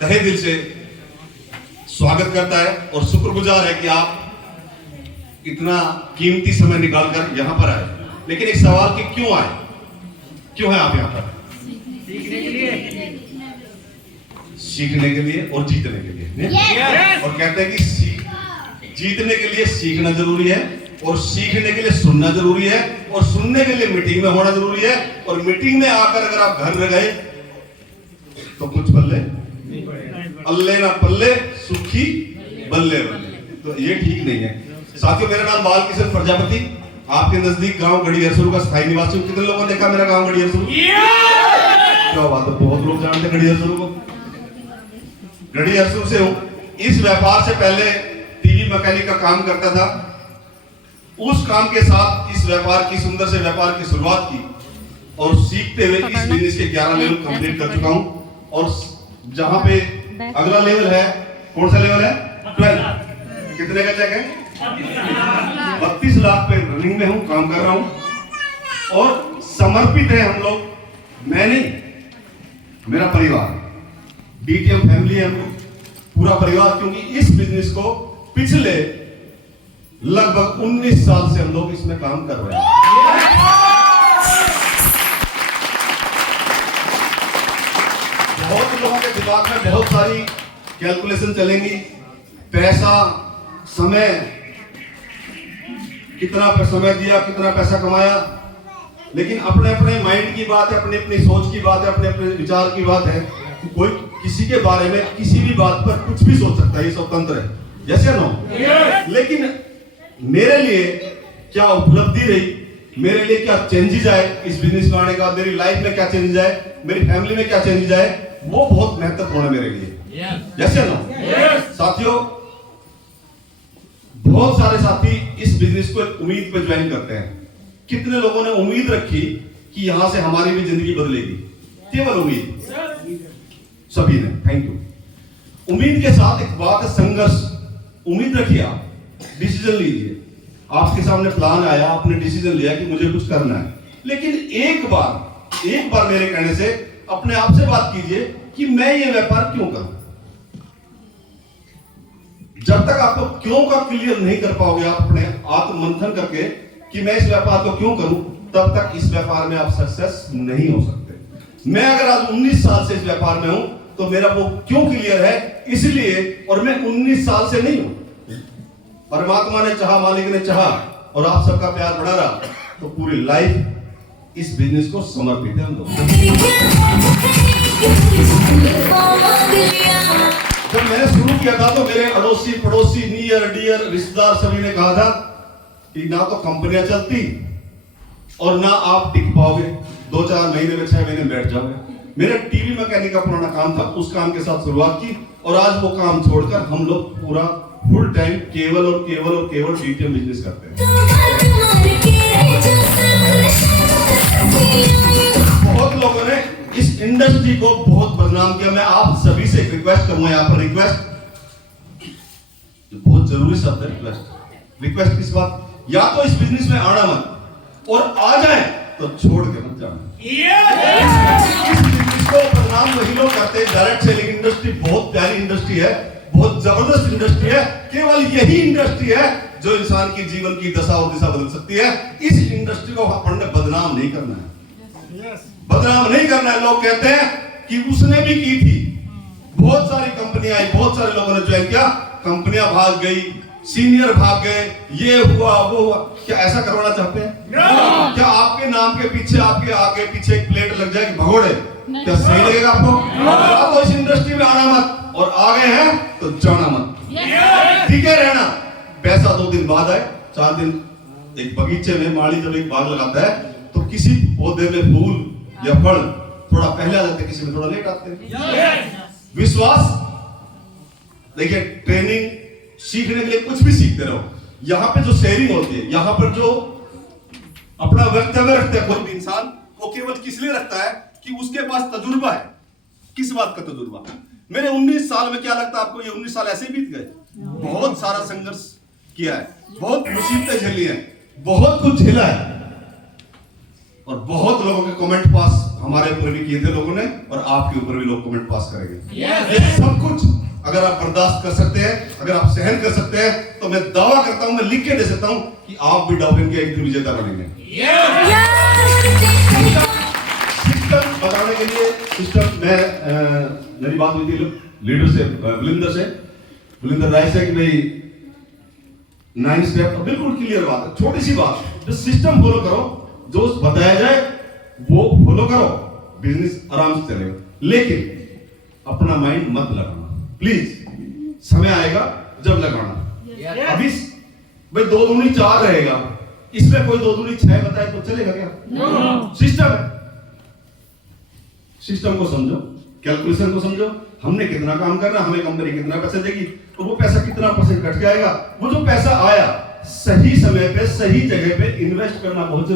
तहे दिल से स्वागत करता है और शुक्रगुजार है कि आप इतना कीमती समय निकालकर यहाँ पर आए। लेकिन एक सवाल कि क्यों आए, क्यों है आप यहाँ पर? सीखने के लिए और जीतने के लिए। और कहते हैं कि जीतने के लिए सीखना जरूरी है और सीखने के लिए सुनना जरूरी है और सुनने के लिए मीटिंग में होना जरूरी है और मीटिंग में आकर अगर आप घर रह गए तो कुछ बल्ले अल्ले ना पल्ले सुखी बल्ले बल्ले, तो ये ठीक नहीं है। साथियों, मेरा नाम बाल किशन प्रजापति, आपके नजदीक गांव गढ़ी हरसुर का स्थायी निवासी हूं। कितने लोगों ने देखा मेरा गांव गढ़ी हरसुर? क्या बात है, बहुत लोग जानते गढ़ी हरसुर को। गढ़ी हरसुर से हूं। इस व्यापार से पहले टीवी मैकेनिक का काम करता था। उस काम के साथ इस व्यापार की सुंदर से व्यापार की शुरुआत की और सीखते हुए इस बिजनेस के 11 लेवल कंप्लीट कर चुका हूं। और जहां पे अगला लेवल है, कौन सा लेवल है? 12। कितने का चेक है? 32 लाख पे रनिंग में हूं, काम कर रहा हूं और समर्पित है हम लोग, मैं नहीं, मेरा परिवार, डीटीएम फैमिली है हम लोग, पूरा परिवार। क्योंकि इस बिजनेस को पिछले लगभग 19 साल से हम लोग इसमें काम कर रहे हैं। बहुत लोगों के दिमाग में बहुत सारी कैलकुलेशन चलेंगी, पैसा, समय, कितना समय दिया, कितना पैसा कमाया, लेकिन अपने अपने माइंड की बात है, अपनी अपनी सोच की बात है, अपने अपने विचार की बात है। कोई किसी के बारे में किसी भी बात पर कुछ भी सोच सकता है, ये स्वतंत्र है, जैसे नो। लेकिन मेरे लिए क्या उपलब्धि रही, मेरे लिए क्या चेंजेस आए इस बिजनेस में आने का, मेरी लाइफ में क्या चेंजेस आए, मेरी फैमिली में क्या चेंजेस आए, वो बहुत महत्वपूर्ण है मेरे लिए, जैसे नो। साथियों, बहुत सारे साथी इस बिजनेस को एक उम्मीद पे ज्वाइन करते हैं। कितने लोगों ने उम्मीद रखी कि यहां से हमारी भी जिंदगी बदलेगी? केवल उम्मीद, सभी ने। Thank you. उम्मीद के साथ एक बात है संघर्ष। उम्मीद रखिए, आप डिसीजन लीजिए, आपके सामने प्लान आया, आपने डिसीजन लिया कि मुझे कुछ करना है, लेकिन एक बार मेरे कहने से अपने आप से बात कीजिए कि मैं ये व्यापार क्यों करूं। जब तक आपको क्यों का क्लियर नहीं कर पाओगे आप अपने आत्म मंथन करके कि मैं इस व्यापार को क्यों करूं, तब तक इस व्यापार में आप सक्सेस नहीं हो सकते। मैं अगर आज 19 साल से इस व्यापार में हूं तो मेरा वो क्यों क्लियर है, इसलिए, और मैं 19 साल से नहीं हूं, परमात्मा ने चाहा, मालिक ने चाहा और आप सबका प्यार बढ़ा रहा तो पूरी लाइफ इस बिजनेस को समर्पित है हम लोग। जब मैंने शुरू किया था तो मेरे अड़ोसी पड़ोसी, नियर डियर रिश्तेदार सभी ने कहा था कि ना तो कंपनियां चलती और ना आप टिक पाओगे, 2-4 महीने में 6 महीने में बैठ जाओगे। मेरा टीवी मैकेनिक का पुराना काम था, उस काम के साथ शुरुआत की और आज वो काम छोड़कर हम लोग पूरा फुल टाइम केवल और केवल डीटीएम बिजनेस करते हैं। बहुत लोगों ने इस इंडस्ट्री को बहुत बदनाम किया। मैं आप सभी से एक रिक्वेस्ट करूंगा, यहाँ पर रिक्वेस्ट, बहुत जरूरी शब्द है रिक्वेस्ट। रिक्वेस्ट किस बात? या तो इस बिजनेस में आना मत, और आ जाए तो छोड़ के मत जाना। इस बिजनेस को बदनाम वही लोग करते हैं। डायरेक्ट सेलिंग इंडस्ट्री बहुत प्यारी इंडस्ट्री है, बहुत जबरदस्त इंडस्ट्री है। केवल यही इंडस्ट्री है जो इंसान की जीवन की दशा और दिशा बदल सकती है। इस इंडस्ट्री को अपन ने बदनाम नहीं करना है, बदनाम नहीं करना है। लोग कहते हैं कि उसने भी की थी, बहुत सारी कंपनियां आई, बहुत सारे लोगों ने ज्वाइन किया, कंपनियां भाग गई, सीनियर भाग गए, ये हुआ वो हुआ। क्या ऐसा करवाना चाहते हैं? क्या आपके नाम के पीछे, आपके आगे पीछे एक प्लेट लग जाएगी भगोड़े, क्या सही लगेगा आपको? आप तो इस इंडस्ट्री में आना मत, और आ गए हैं तो जाना मत, ठीक है रहना। पैसा 2 दिन बाद आए, 4 दिन। एक बगीचे में माली जब एक बाग लगाता है तो किसी पौधे में फूल या फल थोड़ा पहले आ जाते हैं, किसी में थोड़ा लेट आते हैं। विश्वास, देखिए, ट्रेनिंग सीखने के लिए कुछ भी सीखते रहो। यहाँ पे जो शेयरिंग होती है, यहाँ पर जो अपना वक्तव्य रखता है कोई भी इंसान, वो केवल किस लिए रखता है कि उसके पास तजुर्बा है। किस बात का तजुर्बा? मेरे 19 साल में, क्या लगता है आपको ये 19 साल ऐसे बीत गए? बहुत सारा संघर्ष किया है, बहुत मुसीबतें झेली हैं, बहुत कुछ झेला है, और बहुत लोगों के कमेंट पास हमारे ऊपर भी किए थे लोगों ने और आपके ऊपर भी लोग कमेंट पास करेंगे। ये सब कुछ अगर आप बर्दाश्त कर सकते हैं, अगर आप सहन कर सकते हैं, तो मैं दावा करता हूं, मैं लिख के दे सकता हूं कि आप भी डॉल्फिन के एक दिन विजेता बनेंगे। सिस्टम बताने के लिए सिस्टम में मेरी बात हुई थी लीडर से, बुलिंदर राय से कि भाई 9 स्टेप, बिल्कुल क्लियर बात है, छोटी सी बात, जो सिस्टम फॉलो करो, जो बताया जाए वो फॉलो करो, बिजनेस आराम से चलेगा। लेकिन अपना माइंड मत लगाना प्लीज, समय आएगा जब लगाना। अभी भाई 2 दूनी 4 रहेगा, इसमें कोई 2 दूनी 6 बताए तो चलेगा क्या? सिस्टम है, सिस्टम को समझो, कैलकुलेशन को समझो, हमने कितना काम करना, हमें कंपनी कितना पैसा देगी, तो वो पैसा कितना परसेंट कट जाएगा, वो जो पैसा आया सही समय पे सही जगह पे इन्वेस्ट करना बहुत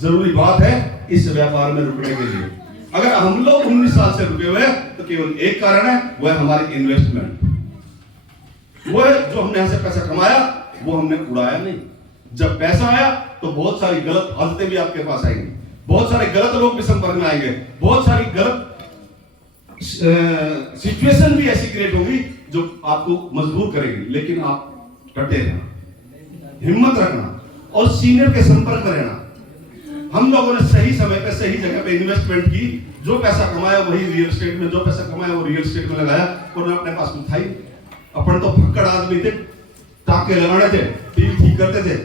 जरूरी बात है इस व्यापार में रुकने के लिए। अगर हम लोग 19 साल से रुके हुए हैं तो केवल एक कारण है, वो है हमारी इन्वेस्टमेंट। वो है जो हमने यहां से पैसा कमाया वो हमने उड़ाया नहीं। जब पैसा आया तो बहुत सारी गलत आदतें भी आपके पास आएंगी, बहुत सारे गलत लोग भी संपर्क में आएंगे, बहुत सारी गलत सिचुएशन भी ऐसी क्रिएट होगी जो आपको मजबूर करेगी। लेकिन आप डटे रहना, हिम्मत रखना और सीनियर के संपर्क में रहना। हम लोगों ने सही समय पे सही जगह पे इन्वेस्टमेंट की, जो पैसा कमाया वही रियल एस्टेट में, जो पैसा कमाया वो रियल एस्टेट में लगाया, और अपने पास में था ही। अपन तो फक्कड़ आदमी थे, टाके लगाने थे, टीवी ठीक करते थे,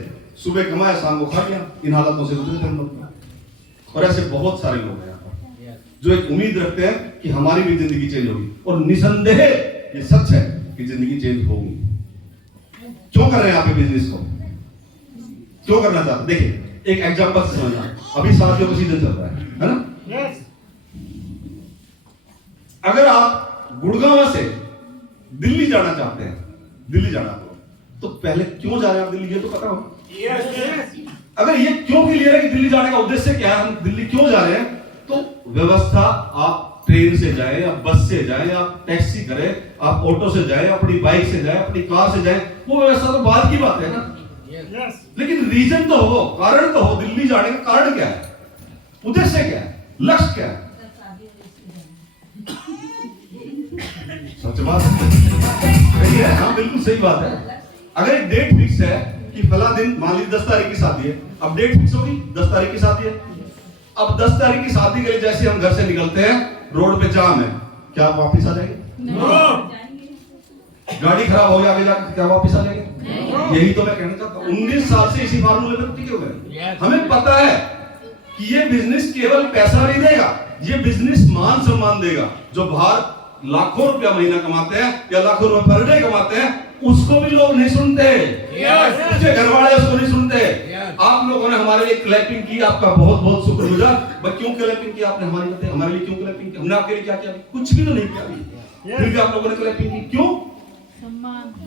सुबह कमाया शाम को खा लिया। इन हालातों से गुजरे थे हम लोग। और ऐसे बहुत सारे लोग हैं यहाँ पर जो एक उम्मीद रखते हैं कि हमारी भी जिंदगी चेंज होगी, और निसंदेह ये सच है कि जिंदगी चेंज होगी। क्यों कर रहे हैं आप ये बिजनेस को, क्यों करना चाहते? देखिए एक एग्जांपल से समझना, अभी शादियों का सीजन चल रहा है ना? yes. अगर आप गुड़गांव से दिल्ली जाना चाहते हैं, दिल्ली जाना तो पहले क्यों जा रहे हैं आप दिल्ली, ये तो पता हो? yes. अगर ये क्यों क्लियर है कि दिल्ली जाने का उद्देश्य क्या है, हम दिल्ली क्यों जा रहे हैं, तो व्यवस्था, आप ट्रेन से जाए या बस से जाए या टैक्सी करें, आप ऑटो से जाए, अपनी बाइक से जाए, अपनी कार से जाए, वो व्यवस्था तो बाद की बात है ना। yes. लेकिन रीजन तो हो, कारण तो हो, दिल्ली जाने का कारण क्या है, उद्देश्य क्या है, लक्ष्य क्या है? सच बात है, हाँ बिल्कुल सही बात है। अगर एक डेट फिक्स है कि फला दिन, मान लीजिए 10 तारीख की शादी है, अब डेट फिक्स होगी 10 तारीख की शादी है। अब 10 तारीख की शादी के लिए जैसे हम घर से निकलते हैं, रोड पे जाम है, क्या आप वापिस आ जाएंगे? गाड़ी खराब हो गया आगे जाकर, क्या वापिस आ जाएंगे? यही तो मैं कहना चाहता हूँ। 19 साल से इसी फार्मूले पे टिके हुए हैं। हमें पता है कि ये बिजनेस केवल पैसा नहीं देगा, ये बिजनेस मान सम्मान देगा। जो बाहर लाखों रुपया महीना कमाते हैं या लाखों रुपए पर डे कमाते हैं, उसको भी लोग नहीं सुनते, उसके घर वाले उसको नहीं सुनते। आप लोगों ने हमारे लिए क्लैपिंग की, आपका बहुत बहुत शुक्रगुजार। क्यों क्लैपिंग की आपने हमारे लिए क्यों क्लैपिंग की? हमने आपके लिए क्या किया? कुछ भी तो नहीं किया, फिर भी आप लोगों ने क्लैपिंग की, क्यों?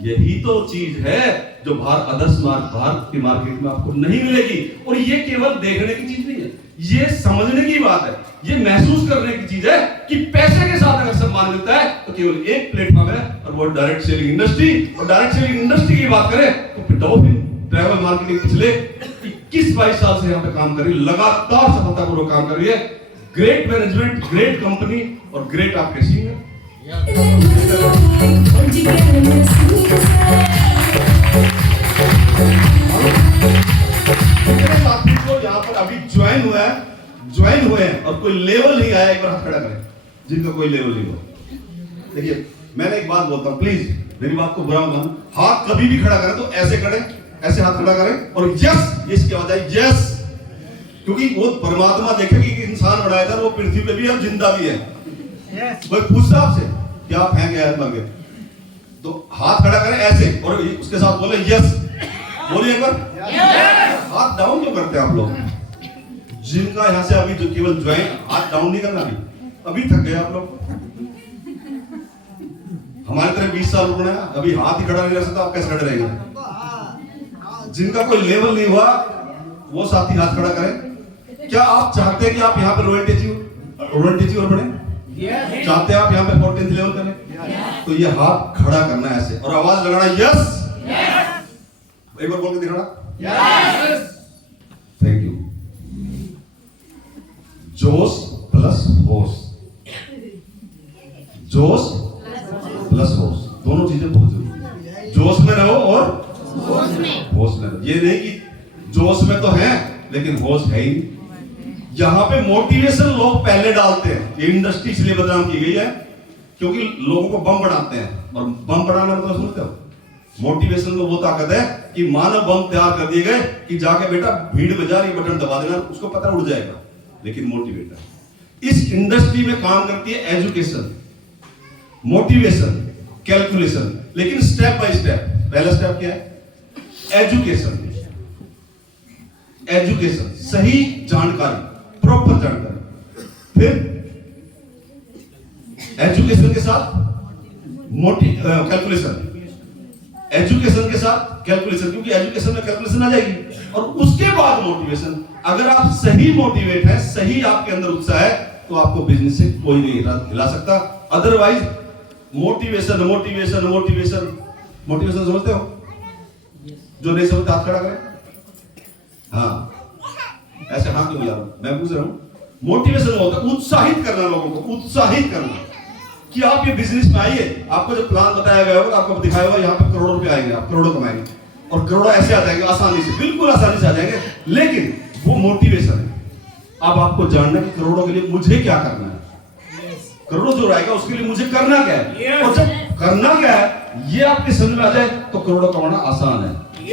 यही तो चीज है जो भारत की मार्केट में आपको नहीं मिलेगी। और ये केवल देखने की चीज नहीं है, ये समझने की बात है, ये महसूस करने की चीज है कि पैसे के साथ अगर सम्मान मिलता है तो केवल एक प्लेटफॉर्म है, और वो डायरेक्ट सेलिंग इंडस्ट्री। और डायरेक्ट सेलिंग इंडस्ट्री की बात करें तो डॉल्फिन ट्रैवल मार्केटिंग पिछले 21-22 साल से यहाँ पे काम कर रही है, लगातार सफलतापूर्वक काम कर रही है। ग्रेट मैनेजमेंट, ग्रेट कंपनी और ग्रेट आपके सीनियर। यहाँ पर अभी ज्वाइन हुए हैं और कोई लेवल नहीं आया, एक बार हाथ खड़ा करें जिनका कोई लेवल नहीं हुआ। देखिए मैंने एक बात बोलता हूँ, प्लीज मेरी बात को बुरा मत मानो, हाथ कभी भी खड़ा करें तो ऐसे करें, ऐसे हाथ खड़ा करें और यस, इसकी आवाज आई यस, क्योंकि वो परमात्मा देखे कि इंसान बनाया था, वो पृथ्वी पे भी है, जिंदा भी है। कोई पूछता आपसे क्या आप हैं क्या मर गए, तो हाथ खड़ा करें ऐसे और उसके साथ बोले यस, बोलिए एक बार। हाथ डाउन क्यों करते हैं आप लोग? जिनका यहां से अभी जो केवल ज्वाइन, हाथ डाउन नहीं करना, अभी थक गए आप लोग। हमारे तरह 20 साल रुकना है, अभी हाथ ही खड़ा नहीं रह सकता, आप कैसे खड़े रहेंगे? जिनका कोई लेवल नहीं हुआ वो साथी हाथ खड़ा करें। क्या आप चाहते हैं कि आप यहाँ पे रोयल टीचिंग बने? चाहते हैं आप यहाँ पे 14th लेवल करें? तो ये हाथ खड़ा करना है ऐसे और आवाज लगाना यस। एक बार बोल के दिखाना यस। Thank you. जोश प्लस होश, जोश प्लस होश, दोनों चीजें बहुत जरूरी है। जोश में रहो और होश में रहो। ये नहीं कि जोश में तो है लेकिन होश है ही नहीं। यहाँ पे मोटिवेशन लोग पहले डालते हैं। ये इंडस्ट्री इसलिए बदनाम की गई है क्योंकि लोगों को बम बनाते हैं, और बम बनाना मतलब समझते हो, मोटिवेशन में वो ताकत है कि मानव बम तैयार कर दिए गए कि जाके बेटा भीड़ में जा रही बटन दबा देना, उसको पता उड़ जाएगा। लेकिन मोटिवेटर इस इंडस्ट्री में काम करती है एजुकेशन, मोटिवेशन, कैलकुलेशन, लेकिन स्टेप बाय स्टेप। पहला स्टेप क्या है? एजुकेशन, एजुकेशन, सही जानकारी, प्रॉपर जानकारी। फिर एजुकेशन के साथ कैलकुलेशन, एजुकेशन के साथ कैलकुलेशन, क्योंकि एजुकेशन में कैलकुलेशन आ जाएगी, और उसके बाद मोटिवेशन। अगर आप सही मोटिवेट है, सही आपके अंदर उत्साह है, तो आपको बिजनेस से कोई नहीं हिला सकता। Otherwise motivation motivation motivation motivation समझते हो? जो नहीं समझते हाथ खड़ा करें। हाँ, ऐसे हाथ क्यों मिला रहा हूं? मैं पूछ रहा हूं। मोटिवेशन होता है उत्साहित करना, लोगों को उत्साहित करना कि आप ये बिजनेस में आइए। आपको जो प्लान बताया गया होगा, आपको दिखाया होगा, यहाँ पे करोड़ों रुपए आएंगे, आप करोड़ों कमाएंगे, और करोड़ों ऐसे आ जाएंगे आसानी से, बिल्कुल आसानी से आ जाएंगे। लेकिन वो मोटिवेशन है। अब आपको जानना कि करोड़ों के लिए मुझे क्या करना है, करोड़ों जो आएगा उसके लिए मुझे करना क्या है, और जब करना क्या है ये आपके समझ में आ जाए तो करोड़ों कमाना आसान है,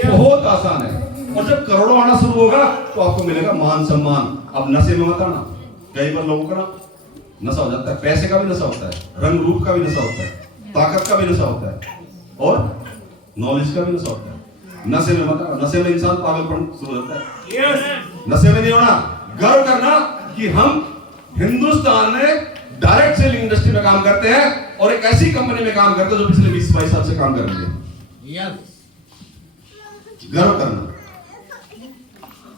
बहुत आसान है। और जब करोड़ों आना शुरू होगा तो आपको मिलेगा मान सम्मान। अब नशे में मत आना। कई बार लोगों का ना नशा हो जाता है, पैसे का भी नशा होता है, रंग रूप का भी नशा होता है, ताकत का भी नशा होता है, और नॉलेज का भी नशा होता है। नशे में मत आना। नशे में इंसान पागलपन शुरू होता है। नशे में नहीं होना। गर्व करना कि हम हिंदुस्तान में डायरेक्ट सेलिंग इंडस्ट्री में काम करते हैं, और एक ऐसी कंपनी में काम करते हैं जो पिछले 20-22 साल से काम कर रही है। गर्व करना,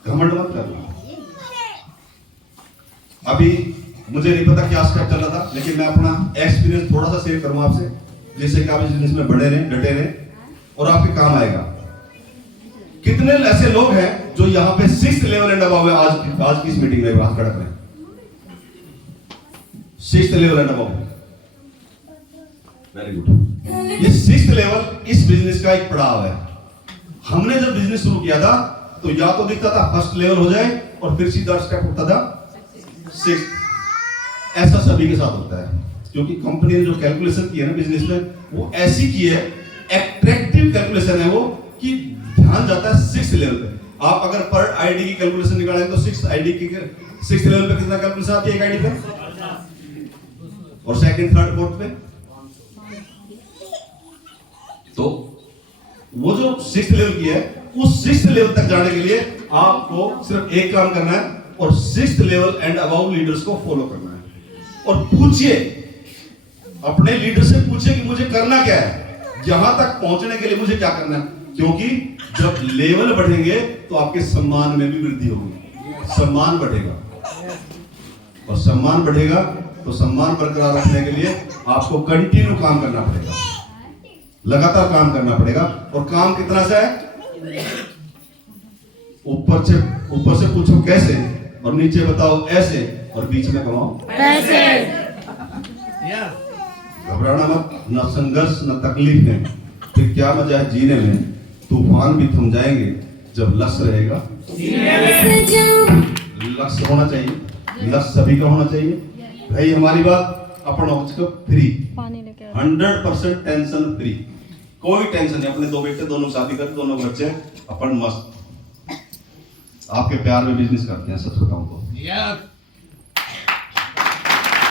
घमंड मत करना। अभी मुझे नहीं पता क्या स्टेप चल रहा था, लेकिन मैं अपना एक्सपीरियंस थोड़ा सा शेयर करूंगा आपसे, जिससे कि आप इस बिजनेस में बड़े रहें, डटे रहें, और आपके काम आएगा। कितने ऐसे लोग हैं जो यहाँ पे 6th लेवल एंड अबव है? आज की इस मीटिंग में हाथ खड़ा करें। 6th level and above, very good. ये 6th लेवल इस बिजनेस का एक पड़ाव है। हमने जब बिजनेस शुरू किया था तो या तो दिखता था फर्स्ट लेवल हो जाए और फिर सीधा स्टेप उठता था 6th। ऐसा सभी के साथ होता है, क्योंकि कंपनी ने जो कैलकुलेशन की है ना बिजनेस में, वो ऐसी की है, एट्रैक्टिव कैलकुलेशन है वो, कि ध्यान जाता है 6th लेवल पे। आप अगर पर आईडी की कैलकुलेशन निकालेंगे तो 6th आईडी की 6th लेवल पे कितना कैलकुलेशन आती है एक आईडी पे, और सेकंड थर्ड फोर्थ पे। तो वो जो 6th लेवल की है, उस 6th लेवल तक जाने के लिए आपको सिर्फ एक काम करना है, और 6th level and above leaders को फॉलो करना है। और पूछिए अपने लीडर से, पूछिए कि मुझे करना क्या है, यहां तक पहुंचने के लिए मुझे क्या करना है। क्योंकि जब लेवल बढ़ेंगे तो आपके सम्मान में भी वृद्धि होगी, सम्मान बढ़ेगा, और सम्मान बढ़ेगा तो सम्मान बरकरार रखने के लिए आपको कंटिन्यू काम करना पड़ेगा, लगातार काम करना पड़ेगा। और काम कितना सा है? ऊपर से पूछो कैसे, और नीचे बताओ ऐसे, और बीच में कमाओ पैसे। घबराना मत, न संघर्ष न तकलीफ में, फिर क्या मजा है जीने में। तूफान भी थम जाएंगे जब लक्ष्य रहेगा। लक्ष्य होना चाहिए, लक्ष्य सभी का होना चाहिए। भाई हमारी बात अपन फ्री, 100% टेंशन फ्री, कोई टेंशन नहीं। अपने 2 बेटे, दोनों शादी करते, दोनों बच्चे, अपन मस्त आपके प्यार में बिजनेस करते हैं। सच बताऊं तो